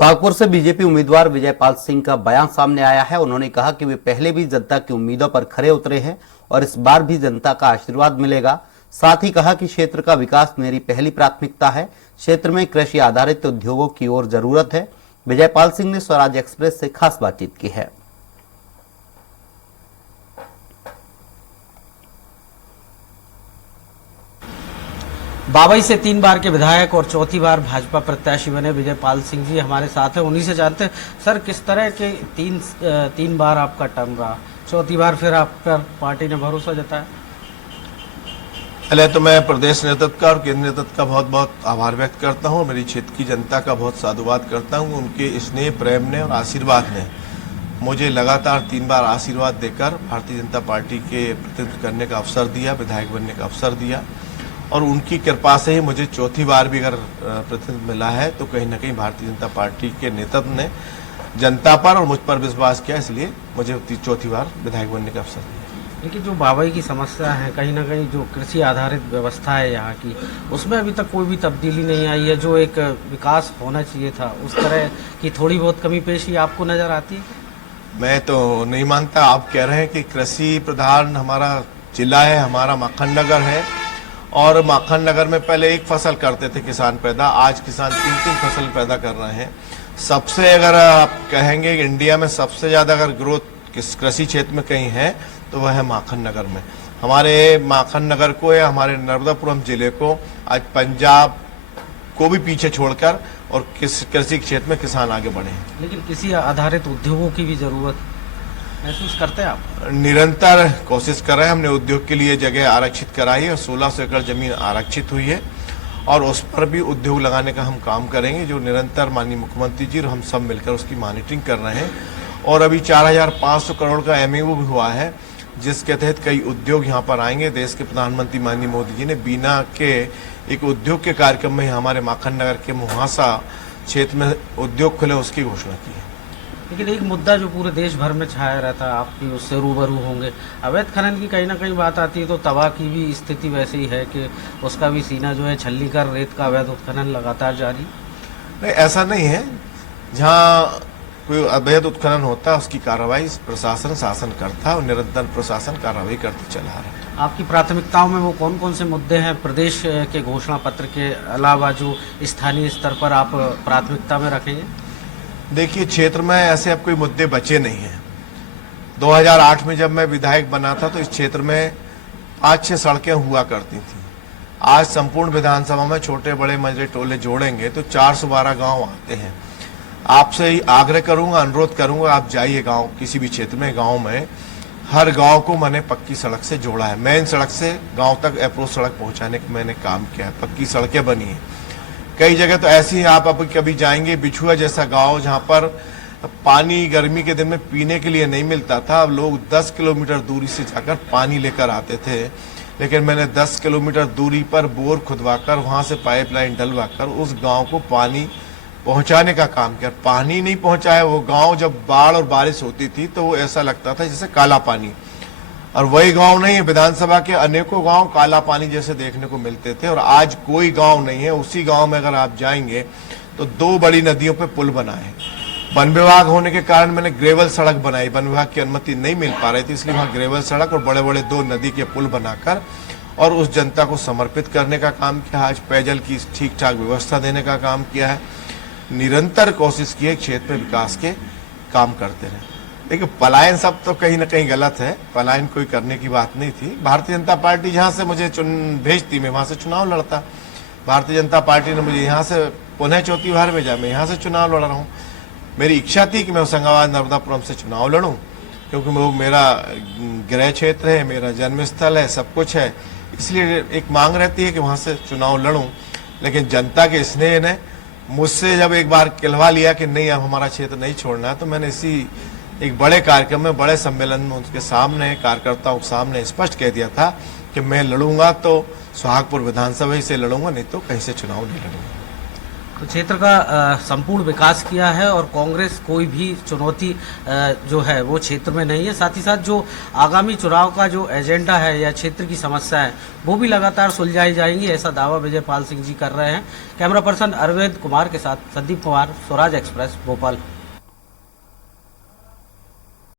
सुहागपुर से बीजेपी उम्मीदवार विजयपाल सिंह का बयान सामने आया है। उन्होंने कहा कि वे पहले भी जनता की उम्मीदों पर खरे उतरे हैं और इस बार भी जनता का आशीर्वाद मिलेगा। साथ ही कहा कि क्षेत्र का विकास मेरी पहली प्राथमिकता है। क्षेत्र में कृषि आधारित उद्योगों की ओर जरूरत है। विजयपाल सिंह ने स्वराज एक्सप्रेस से खास बातचीत की है। बाबई से 3 बार के विधायक और चौथी बार भाजपा प्रत्याशी बने विजयपाल सिंह जी हमारे साथ हैं। उन्हीं से जानते हैं सर, किस तरह के तीन बार आपका टर्म रहा, चौथी बार फिर आप पर पार्टी ने भरोसा जताया। पहले तो मैं प्रदेश नेतृत्व का और केंद्र नेतृत्व का बहुत बहुत आभार व्यक्त करता हूं। मेरी क्षेत्र की जनता का बहुत साधुवाद करता हूं। उनके स्नेह, प्रेम ने और आशीर्वाद ने मुझे लगातार 3 बार आशीर्वाद देकर भारतीय जनता पार्टी के प्रतिनिधित्व करने का अवसर दिया, विधायक बनने का अवसर दिया। और उनकी कृपा से ही मुझे चौथी बार भी अगर प्रतिनिधित्व मिला है तो कहीं ना कहीं भारतीय जनता पार्टी के नेतृत्व ने जनता पर और मुझ पर विश्वास किया, इसलिए मुझे चौथी बार विधायक बनने का अवसर दिया। लेकिन जो बाबई की समस्या है, कहीं ना कहीं जो कृषि आधारित व्यवस्था है यहाँ की, उसमें अभी तक कोई भी तब्दीली नहीं आई है। जो एक विकास होना चाहिए था उस तरह की थोड़ी बहुत कमी पेशी आपको नजर आती है? मैं तो नहीं मानता। आप कह रहे हैं कि कृषि प्रधान हमारा जिला है, हमारा माखन नगर है और माखन नगर में पहले एक फसल करते थे किसान पैदा, आज किसान 3-3 फसल पैदा कर रहे हैं। सबसे अगर आप कहेंगे कि इंडिया में सबसे ज्यादा अगर ग्रोथ किस कृषि क्षेत्र में कहीं है तो वह है माखन नगर में। हमारे माखन नगर को या हमारे नर्मदापुरम जिले को आज पंजाब को भी पीछे छोड़कर और कृषि क्षेत्र में किसान आगे बढ़े हैं। लेकिन किसी आधारित उद्योगों की भी जरूरत महसूस करते हैं आप? निरंतर कोशिश कर रहे हैं। हमने उद्योग के लिए जगह आरक्षित कराई है और 1600 एकड़ जमीन आरक्षित हुई है और उस पर भी उद्योग लगाने का हम काम करेंगे, जो निरंतर माननीय मुख्यमंत्री जी और हम सब मिलकर उसकी मॉनिटरिंग कर रहे हैं। और अभी 4500 करोड़ का एमओयू भी हुआ है, जिसके तहत कई उद्योग यहाँ पर आएंगे। देश के प्रधानमंत्री माननीय मोदी जी ने बिना के एक उद्योग के कार्यक्रम में हमारे माखन नगर के मुहासा क्षेत्र में उद्योग खुले, उसकी घोषणा की है। लेकिन एक मुद्दा जो पूरे देश भर में छाया रहता है, आप भी उससे रूबरू होंगे, अवैध खनन की कहीं ना कहीं बात आती है तो तवा की भी स्थिति वैसे ही है कि उसका भी सीना जो है छलनी कर रेत का अवैध उत्खनन लगातार जारी। नहीं, ऐसा नहीं है। जहाँ कोई अवैध उत्खनन होता है उसकी कार्रवाई प्रशासन शासन करता है और निरंतर प्रशासन कार्रवाई करते चला रहा है। आपकी प्राथमिकताओं में वो कौन कौन से मुद्दे हैं प्रदेश के घोषणा पत्र के अलावा जो स्थानीय स्तर पर आप प्राथमिकता में रखेंगे? देखिए, क्षेत्र में ऐसे अब कोई मुद्दे बचे नहीं हैं। 2008 में जब मैं विधायक बना था तो इस क्षेत्र में 5-6 सड़कें हुआ करती थी। आज संपूर्ण विधानसभा में छोटे बड़े मजरे टोले जोड़ेंगे तो 412 गांव आते हैं। आपसे आग्रह करूंगा, अनुरोध करूंगा, आप जाइए गांव, किसी भी क्षेत्र में गांव में हर गांव को मैंने पक्की सड़क से जोड़ा है। मेन सड़क से गांव तक अप्रोच सड़क पहुंचाने का मैंने काम किया है, पक्की सड़कें बनी है। कई जगह तो ऐसी ही आप अब कभी जाएंगे, बिछुआ जैसा गांव जहां पर पानी गर्मी के दिन में पीने के लिए नहीं मिलता था, अब लोग 10 किलोमीटर दूरी से जाकर पानी लेकर आते थे। लेकिन मैंने 10 किलोमीटर दूरी पर बोर खुदवाकर वहां से पाइपलाइन डलवाकर उस गांव को पानी पहुंचाने का काम किया। पानी नहीं पहुंचाया वो गांव, जब बाढ़ और बारिश होती थी तो वो ऐसा लगता था जैसे काला पानी। और वही गांव नहीं है, विधानसभा के अनेकों गांव काला पानी जैसे देखने को मिलते थे और आज कोई गांव नहीं है। उसी गांव में अगर आप जाएंगे तो 2 बड़ी नदियों पे पुल बना है। वन विभाग होने के कारण मैंने ग्रेवल सड़क बनाई, वन विभाग की अनुमति नहीं मिल पा रही थी, इसलिए वहां ग्रेवल सड़क और बड़े बड़े 2 नदी के पुल बनाकर और उस जनता को समर्पित करने का काम किया। आज पेयजल की ठीक ठाक व्यवस्था देने का काम किया है। निरंतर कोशिश की है क्षेत्र में विकास के काम करते रहे। देखिए, पलायन सब तो कहीं ना कहीं गलत है, पलायन कोई करने की बात नहीं थी। भारतीय जनता पार्टी जहां से मुझे भेजती मैं वहां से चुनाव लड़ता। भारतीय जनता पार्टी ने मुझे यहाँ से पुनः चौथी बार भेजा, मैं यहाँ से चुनाव लड़ रहा हूँ। मेरी इच्छा थी कि मैं होशंगाबाद नर्मदापुरम से चुनाव लड़ूं, क्योंकि वो मेरा गृह क्षेत्र है, मेरा जन्मस्थल है, सब कुछ है, इसलिए एक मांग रहती है कि वहां से चुनाव लड़ूं। लेकिन जनता के स्नेह ने मुझसे जब एक बार कहलवा लिया कि नहीं, अब हमारा क्षेत्र नहीं छोड़ना है, तो मैंने इसी एक बड़े कार्यक्रम में, बड़े सम्मेलन में उनके सामने, कार्यकर्ताओं के सामने स्पष्ट कह दिया था कि मैं लड़ूंगा तो सुहागपुर विधानसभा से लड़ूंगा, नहीं तो कहीं से चुनाव नहीं लड़ूंगा। तो क्षेत्र का संपूर्ण विकास किया है और कांग्रेस कोई भी चुनौती जो है वो क्षेत्र में नहीं है। साथ ही साथ जो आगामी चुनाव का जो एजेंडा है या क्षेत्र की समस्या है वो भी लगातार सुलझाई जाएंगी, ऐसा दावा विजयपाल सिंह जी कर रहे हैं। कैमरा पर्सन अरविंद कुमार के साथ संदीप कुमार, स्वराज एक्सप्रेस, भोपाल।